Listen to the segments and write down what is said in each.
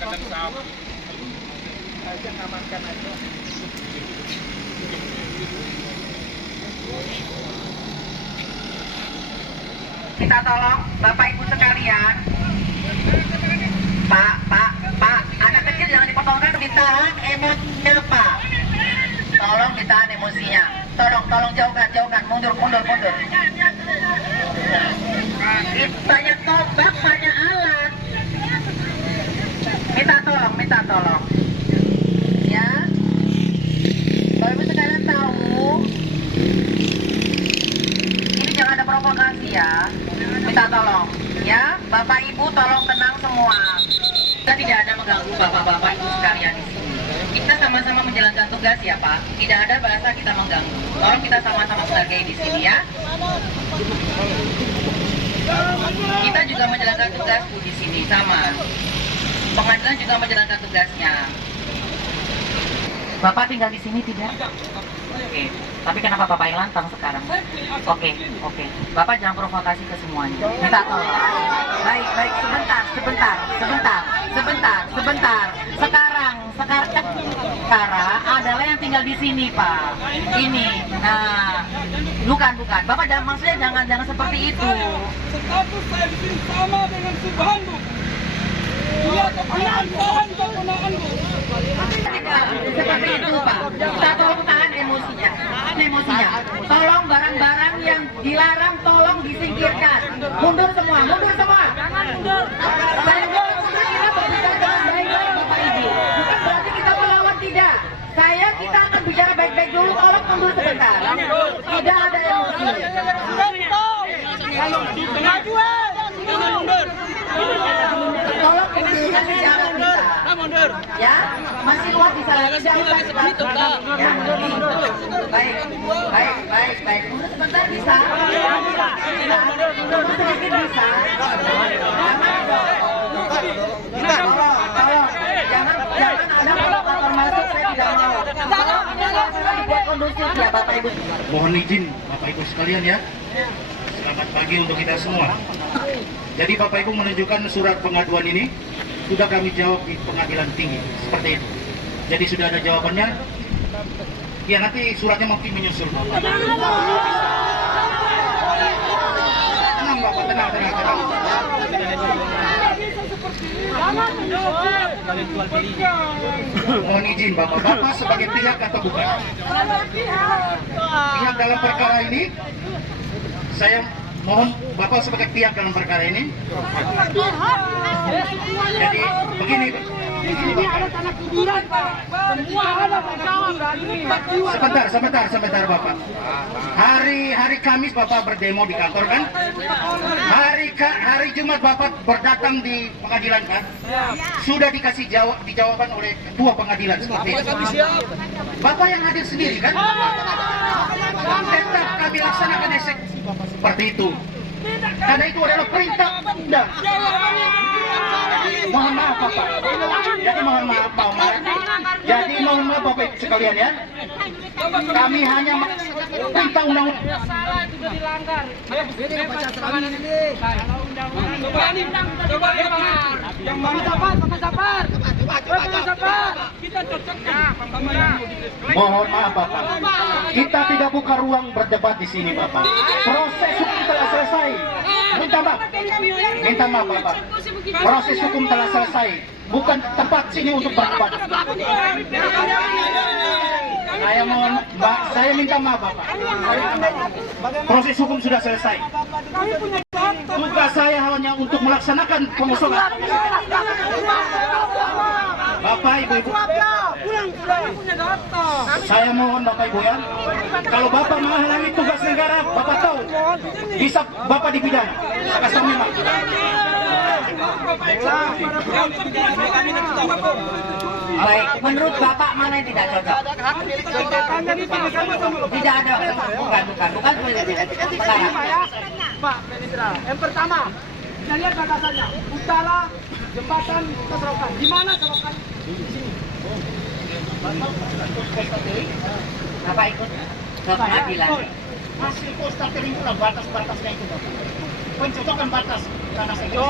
Kita tolong Bapak Ibu sekalian, Pak, anak kecil jangan dipotongkan, ditahan emosinya Pak. Tolong ditahan emosinya. Tolong jauhkan, mundur. Banyak tombak, banyak alat. Minta tolong. Ya. Bapak Ibu sekalian tahu, ini jangan ada provokasi ya. Minta tolong. Ya, Bapak Ibu tolong tenang semua. Kita tidak ada mengganggu Bapak-Bapak Ibu sekalian di sini. Kita sama-sama menjalankan tugas ya Pak. Tidak ada bahasa kita mengganggu. Tolong kita sama-sama menghargai di sini ya. Kita juga menjalankan tugas Bu di sini sama. Pengadilan juga menjalankan tugasnya. Bapak tinggal di sini tidak? Oke. Tapi kenapa Bapak yang lantang sekarang? Oke. Bapak jangan provokasi ke semuanya. Minta tolong. Baik, sebentar. Sekarang adalah yang tinggal di sini, Pak. Ini. Nah, bukan. Bapak maksudnya jangan seperti itu. Status saya di sini sama dengan Subhan, Bu. Dia keponakan Bu. Seperti itu, Pak. Kita tolong tahan emosinya. Tolong barang-barang yang dilarang tolong disingkirkan. Mundur semua. Jangan mundur. Saya kita berbicara dengan baik-baik Bapak Ibu. Bukan berarti kita melawan, tidak. Kita akan bicara baik-baik dulu. Tolong mundur sebentar. Tidak ada emosi. Tolong mundur bicara kita. Ya, masih luas bisa lagi. Ya, baik. Mundur sebentar bisa. Mundur sedikit bisa. Tolong, jangan ada provokator masuk, saya tidak mau. Tolong ini langsung dibuat kondusif ya Bapak Ibu. Mohon izin Bapak Ibu sekalian ya. Selamat pagi untuk kita semua. Jadi Bapak Ibu menunjukkan surat pengaduan ini sudah kami jawab di pengadilan tinggi seperti itu. Jadi sudah ada jawabannya. Ya nanti suratnya mungkin menyusul. Tenang Bapak, tenang. Mohon izin Bapak sebagai pihak atau bukan? Pihak dalam perkara ini. Saya mohon Bapak sebagai pihak dalam perkara ini. Jadi begini Sebentar Bapak. Hari Kamis Bapak berdemo di kantor kan? Hari Jumat Bapak berdatang di pengadilan kan? Sudah dikasih jawaban oleh ketua pengadilan seperti itu. Bapak yang hadir sendiri kan? Tetap kami laksanakan eksekusi seperti itu. Karena itu adalah perintah undang. Mohon maaf Bapak. Jadi mohon maaf Bapak Ibu sekalian ya. Kami hanya perintah undang-undang. Mohon maaf Bapak. Kita tidak buka ruang berdebat di sini Bapak. Proses hukum telah selesai. Minta maaf Bapak. Proses hukum telah selesai. Bukan tempat sini untuk berdebat. Saya minta maaf Bapak. Proses hukum sudah selesai. Tugas saya hanya untuk melaksanakan pengosongan. Bapak Ibu. Saya mohon Bapak Ibu ya. Kalau Bapak menghalangi tugas negara, Bapak tahu bisa Bapak dipidana. Kasih memang. Baik, menurut Bapak mana yang tidak cocok? Tidak ada, bukan. Sekarang. Pak Menindra, yang pertama, kita lihat batasannya. Utara, jembatan ke Serokan. Di mana Serokan? Di sini. Bapak ikut ke pengadilan. Hasil postating itu batas-batasnya itu Bapak. Pencocokan batas tanah segera.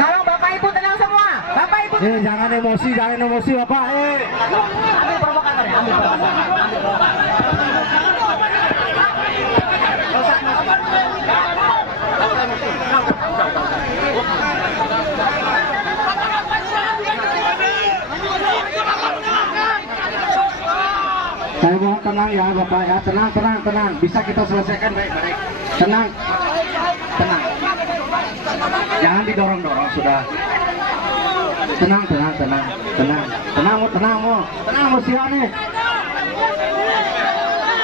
Tolong Bapak Ibu tenang semua. Bapak Ibu. Jangan emosi Bapak. Ambil provokator ya, ambil provokator. Saya mohon tenang ya Bapak ya, tenang. Bisa kita selesaikan baik-baik. Tenang. Jangan didorong-dorong sudah. Tenang mau siapa nih?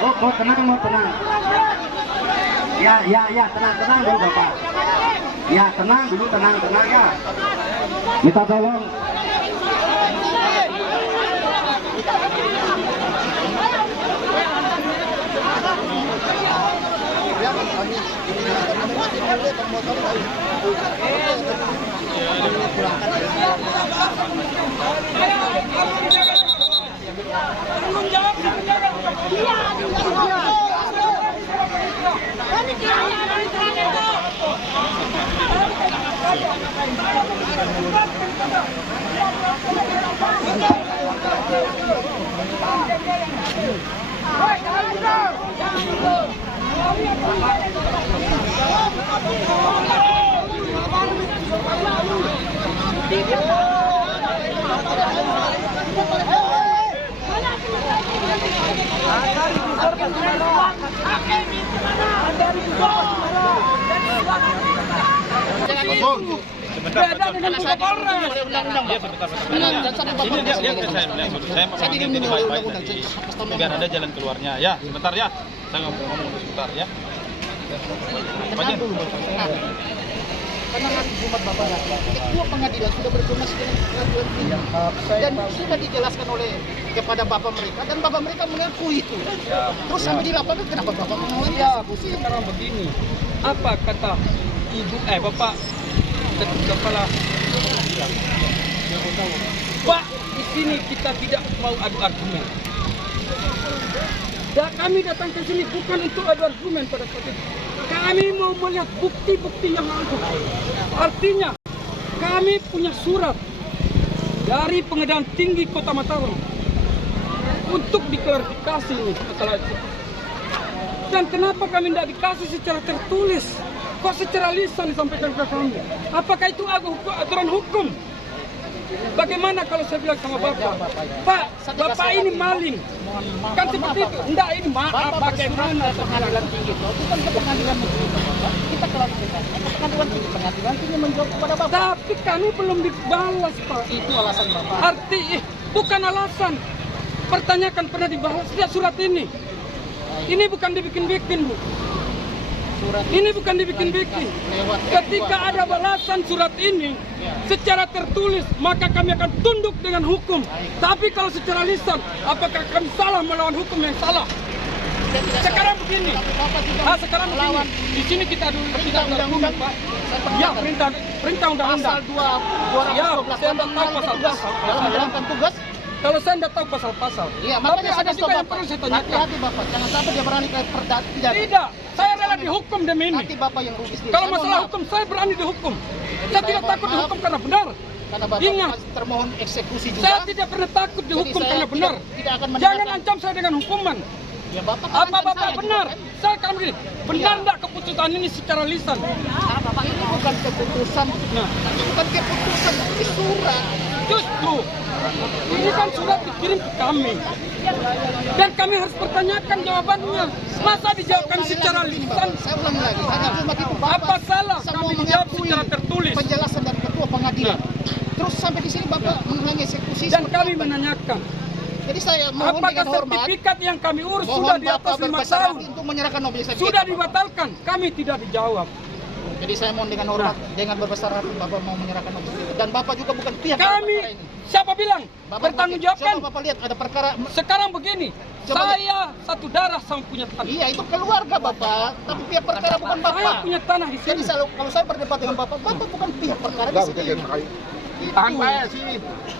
Oh, mau tenang. Ya, tenang dulu Bapak. Ya, tenang ya. Minta tolong. Beda dengan Kapolres. Ini dia saya mau ini baik-baik tadi. Biar ada jalan keluarnya. Ya, sebentar ya. Saya ngomong sebentar ya. Apa aja? Karena nanti Jumat Bapak Ketua Pengadilan sudah berkomunikasi dengan pengadilan ini dan sudah dijelaskan oleh kepada Bapak mereka dan Bapak mereka mengakui itu. Terus sampai di lapangan kenapa Bapak menolak? Ya, sekarang begini. Apa kata Ibu Bapak Kepala? Pak, di sini kita tidak mau adu argumen. Dan kami datang ke sini bukan untuk adu argumen pada saat itu. Kami mau melihat bukti-bukti yang ada. Artinya, kami punya surat dari Pengadilan Tinggi Kota Mataram untuk diklarifikasi ini masalah itu. Dan kenapa kami tidak dikasih secara tertulis? Kok secara lisan disampaikan ke kami? Apakah itu aturan hukum? Bagaimana kalau saya bilang sama Bapak, Pak, Bapak ini maling? Kan seperti itu. Enggak, ini maaf, bagaimana? Pengadilan tinggi itu bukan ke pengadilan negeri Bapak. Kita klarifikasi ke pengadilan tinggi menjawab kepada Bapak. Tapi kami belum dibalas, Pak. Itu alasan Bapak. Bukan alasan. Pertanyakan pernah dibalas tidak surat ini? Ini bukan dibikin-bikin, Bu. Ini bukan dibikin-bikin. Ketika ada balasan surat ini secara tertulis, maka kami akan tunduk dengan hukum. Tapi kalau secara lisan, apakah kami salah melawan hukum yang salah? Sekarang begini. Sekarang begini. Di sini kita dulu tidak undang-undang, Pak. Ya, perintah undang-undang. Pasal 2 Ya, 212 saya tidak tahu pasal-pasal. dalam menjalankan tugas. Kalau saya tidak tahu pasal-pasal. Iya, Tapi makanya ada saya juga yang perlu saya tanyakan. Hati-hati Bapak, jangan sampai dia berani ke pidana. Tidak, saya rela dihukum demi ini. Nanti Bapak yang rugi sendiri. Kalau Saya masalah mohon hukum, saya berani dihukum. Saya saya tidak mohon takut maaf. dihukum karena benar. maaf, karena Bapak Ingat, masih termohon eksekusi juga. saya tidak pernah takut dihukum saya karena benar. tidak akan Jangan mendengarkan. ancam saya dengan hukuman. Ya Bapak Apa ancam Bapak saya benar? juga, kan? Saya akan begini. Benar tidak keputusan ini secara lisan? Bapak ini bukan keputusan, Nah, bukan keputusan, ini surat. Justru ini kan surat dikirim ke kami dan kami harus pertanyakan jawabannya. Masa dijawabkan secara lisan? Saya ulangi lagi, hanya cuma itu Bapak. Apa salah Semua kami dijawab mengakui secara tertulis? penjelasan dari ketua pengadilan. Terus sampai di sini Bapak menghalangi eksekusi. Dan seperti kami apa? menanyakan, Jadi saya mohon apakah dengan hormat, sertifikat yang kami urus mohon sudah di Bapak atas 5 berbesar tahun? hati untuk menyerahkan objek sengketa. Sudah dibatalkan? Kami tidak dijawab. Jadi saya mohon dengan hormat, dengan berbesar hati Bapak mau menyerahkan objek sengketa. Dan Bapak juga bukan pihak dalam Kami, perkara ini. siapa bilang? Bapak Bertanggung coba jawabkan. Bapak lihat ada perkara. Sekarang begini, Coba saya satu darah sama punya tanah. Iya itu keluarga Bapak, tapi pihak perkara bukan Saya Bapak. punya tanah di Jadi sini. kalau saya berdebat dengan Bapak, Bapak bukan pihak perkara di sini.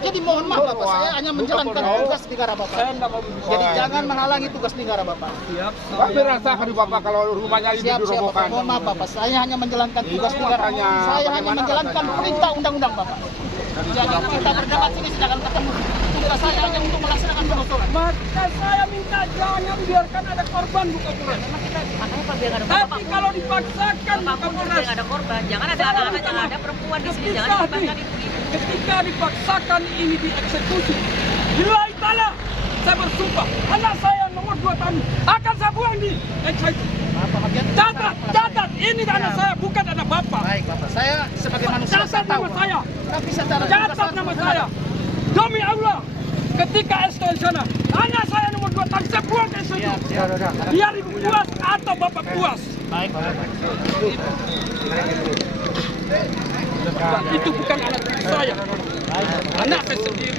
Jadi mohon maaf Bapak, saya hanya menjalankan tugas negara Bapak. Saya tidak mau bicara. Jadi jangan menghalangi tugas negara Bapak. Siap. Kami rasakan Bapak kalau rumahnya ini Siap, siap Bapak. dirobohkan. Mohon maaf Bapak, saya hanya menjalankan tugas Itu negara. makanya Saya hanya bagaimana menjalankan rasanya? perintah undang-undang Bapak. Jangan kita berdebat sini sedangkan ketemu. Tugas saya hanya untuk melaksanakan penelusuran. Maka saya minta jangan biarkan ada korban buka Kapolres. Makanya Pak biar ada Tapi kalau dipaksakan buka apapun Kapolres, biar ada korban, jangan ada anak-anak, jangan ada perempuan di sini, jangan dipaksakan itu. ketika dipaksakan ini dieksekusi, lillahi ta'ala, saya bersumpah, anak saya nomor 2 tahun akan saya buang di eksekusi. Catat, ini anak saya, bukan anak bapak. Baik Bapak, saya sebagai manusia Catat saya tahu. nama saya, Tapi secara catat nama saya. Demi Allah, ketika SK di sana, anak saya nomor 2 tahun saya buang ke eksekusi. Biar ibu puas atau bapak puas. Baik Bapak. Itu bukan anak saya, anak saya sendiri.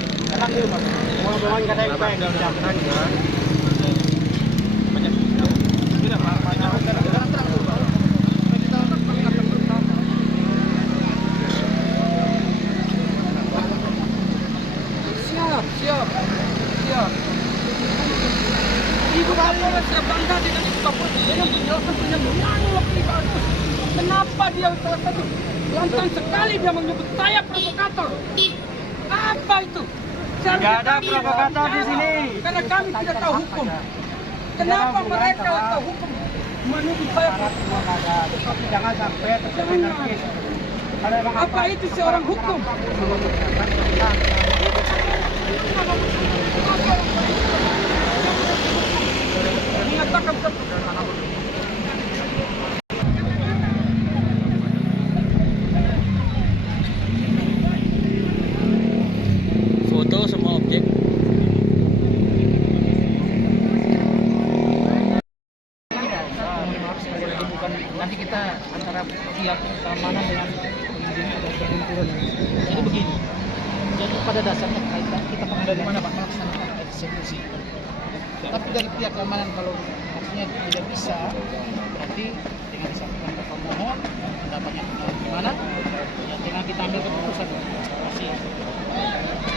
Siap. Ibu Kapolres saya bangga dengan Ibu Kapolres dengan penjelasan yang lebih bagus. Kenapa dia salah satu lantang sekali dia menyebut saya provokator? Apa itu? Tidak ada provokator di sini. Karena kami tidak tahu hukum. Kenapa mereka tahu hukum menuduh saya provokator? Jangan sampai terkena kes. Apa itu seorang hukum? Mengatakan foto semua objek. Nanti kita antara pihak keamanan dengan pengunjung atau perkumpulan. Jadi begini. Jadi pada dasarnya kita bagaimana Pak melaksanakan eksekusi. Tapi dari pihak keamanan kalau maksudnya tidak bisa, berarti dengan disampaikan ke pemohon pendapatnya gimana, ya tinggal kita ambil keputusan. Masih.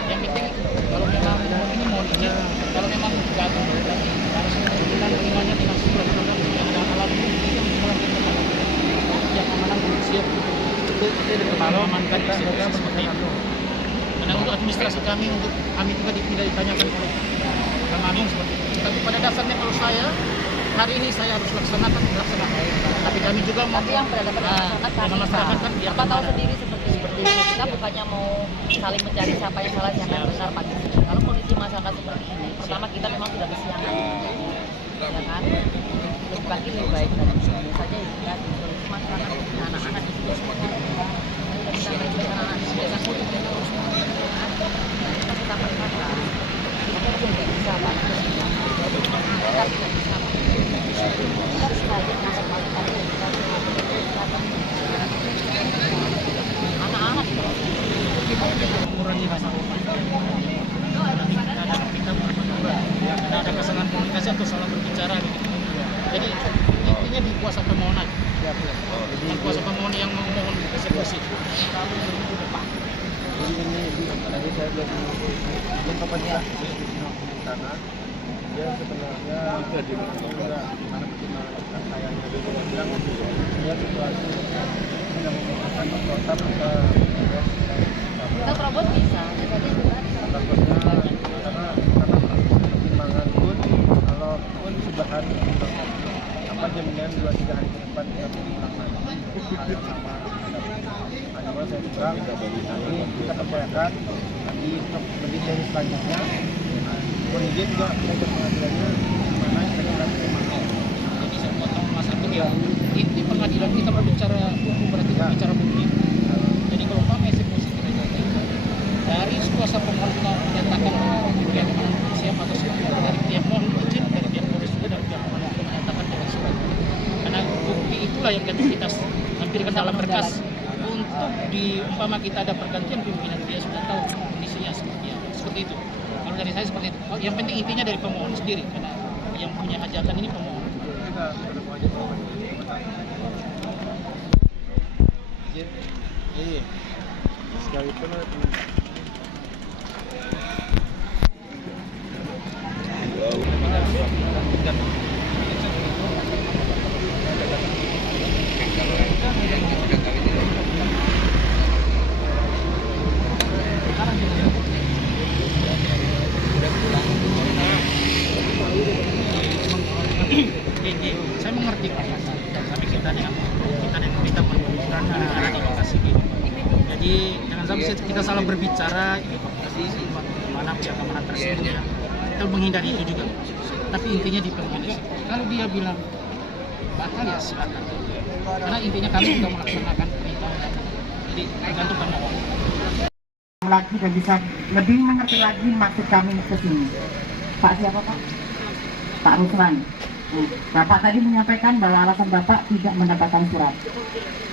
Yang penting kalau memang ini mohon izin, kalau memang gagal berarti harus kita terimanya dengan sebuah penonton yang ada alat bukti yang melakukan yang keamanan belum siap untuk mengamankan eksekusi seperti itu. Karena untuk administrasi kami, untuk kami juga tidak ditanyakan oleh Kang Agung seperti itu. Tapi pada dasarnya kalau saya hari ini saya harus laksanakan. Tapi kami juga mau Tapi yang berhadapan dengan masyarakat kami, masyarakat kan biar Bapak tahu sendiri seperti itu. Kita bukannya mau saling mencari siapa yang salah, siapa yang benar, Pak. Kalau kondisi masyarakat seperti ini, pertama kita memang sudah kesiangan, ya kan? Lebih pagi lebih baik dari sebelum saja ya kan. Masyarakat anak-anak di situ semua kita menyampaikan anak-anak di desa pun kita harus kita perkatakan. Kita tidak bisa Pak. Kita tidak bisa Pak. Kita harus balik masing-masing anak-anak mengurangi rasa hormat. Kita berdua, ada kesalahan komunikasi atau salah berbicara begitu. Jadi intinya di kuasa permohonan. Di kuasa permohonan yang memohon eksekusi. Tadi saya belum kepada tanah. Dia sebenarnya juga di mana pertimbangan sayangnya dia bilang dia situasi tidak membutuhkan protap atau kita terobos bisa. takutnya karena pertimbangan pun kalau pun sudahan apa jaminan 2-3 hari ke depan kita pulang lagi hal yang sama hanya saya bilang nanti kita percayakan nanti di lebih jauh selanjutnya. Kemudian juga proses pengadilannya gimana kira-kira terima. Jadi saya potong Mas Agung ya. Inti pengadilan kita berbicara hukum berarti berbicara bukti. Jadi kalau kami eksekusi tidak jadi dari kuasa pemohon menyatakan pihak siap atau dari pihak mohon izin, dari pihak polisi juga dari pihak pemohon menyatakan dengan surat. Karena bukti itulah yang kita lampirkan dalam berkas untuk umpama kita ada pergantian pimpinan, dia sudah tahu kondisinya seperti apa. Seperti itu. Kalau dari saya seperti itu. Yang penting intinya dari pemohon sendiri karena yang punya hajatan ini pemohon. Kita bertemu aja sama izin. Iya. Sekalipun Saya mengerti Pak. Sampai kita dengan minta penelusuran atau lokasi ini. Jadi jangan sampai kita salah berbicara mana pihak keamanan tersebut ya. Kita menghindari itu juga. Tapi intinya di pemohon. Kalau dia bilang batal ya silakan. Karena intinya kami sudah melaksanakan perintah. Jadi tergantung pemohon. Lagi dan bisa lebih mengerti lagi maksud kami ke sini. Pak siapa Pak? Pak Ruslan. Bapak tadi menyampaikan bahwa alasan Bapak tidak mendapatkan surat.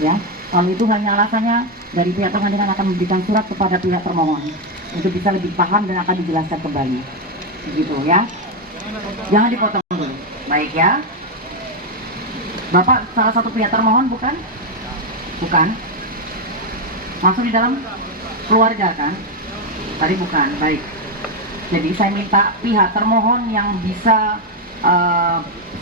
Ya, kalau itu hanya alasannya dari pihak pengadilan akan memberikan surat kepada pihak termohon untuk bisa lebih paham dan akan dijelaskan kembali. Begitu ya. Jangan dipotong dulu. Baik ya. Bapak salah satu pihak termohon bukan? Bukan. Langsung di dalam keluarga kan? Tadi bukan. Baik. Jadi saya minta pihak termohon yang bisa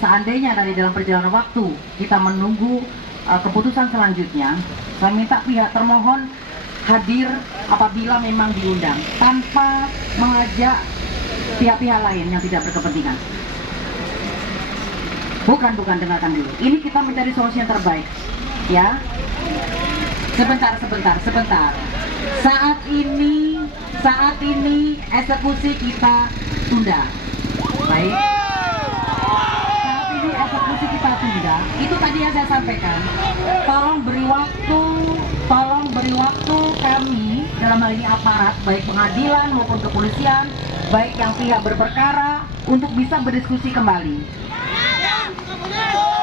seandainya dari dalam perjalanan waktu kita menunggu keputusan selanjutnya, saya minta pihak termohon hadir apabila memang diundang tanpa mengajak pihak-pihak lain yang tidak berkepentingan. Bukan, dengarkan dulu. Ini kita mencari solusi yang terbaik, ya. Sebentar. Saat ini eksekusi kita tunda. Baik. Saat ini eksekusi kita tunda. Itu tadi yang saya sampaikan. Tolong beri waktu kami dalam hal ini aparat, baik pengadilan maupun kepolisian, baik yang pihak berperkara untuk bisa berdiskusi kembali.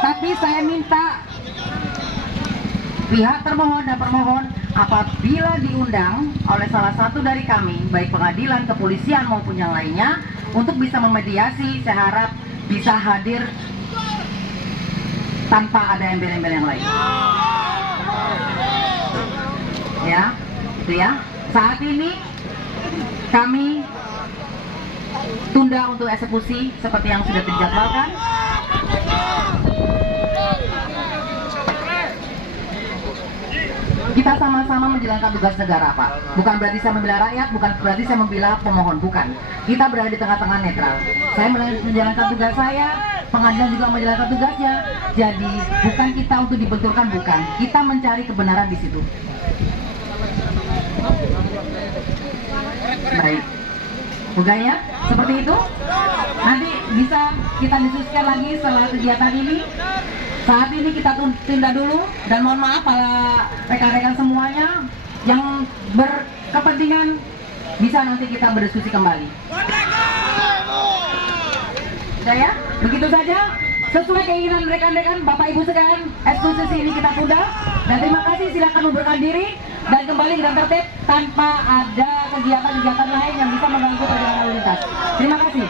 Tapi saya minta pihak termohon dan permohon apabila diundang oleh salah satu dari kami, baik pengadilan, kepolisian maupun yang lainnya, untuk bisa memediasi, saya harap bisa hadir tanpa ada embel-embel yang lain. Ya, itu ya. Saat ini kami tunda untuk eksekusi seperti yang sudah dijadwalkan. Kita sama-sama menjalankan tugas negara, Pak. Bukan berarti saya membela rakyat, bukan berarti saya membela pemohon, bukan. Kita berada di tengah-tengah netral. Saya menjalankan tugas saya, pengadilan juga menjalankan tugasnya. Jadi bukan kita untuk dibenturkan, bukan. Kita mencari kebenaran di situ. Baik. Bukan ya? Seperti itu? Nanti bisa kita diskusikan lagi setelah kegiatan ini. Saat ini kita tunda dulu dan mohon maaf para rekan-rekan semuanya yang berkepentingan bisa nanti kita berdiskusi kembali. Sudah ya? Begitu saja. Sesuai keinginan rekan-rekan, Bapak Ibu sekalian, eksekusi ini kita tunda. Dan terima kasih, silakan mundurkan diri dan kembali dengan tertib tanpa ada kegiatan-kegiatan lain yang bisa mengganggu perjalanan lalu lintas. Terima kasih.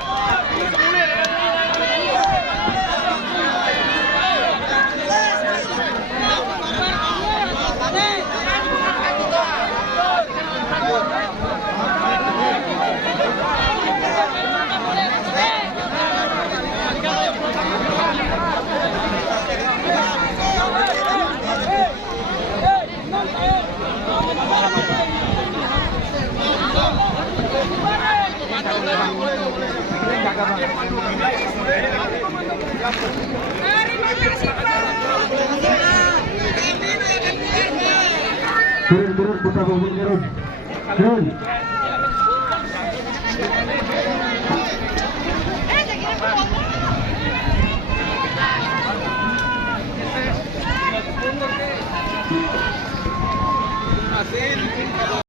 Turun, putar mobil turun.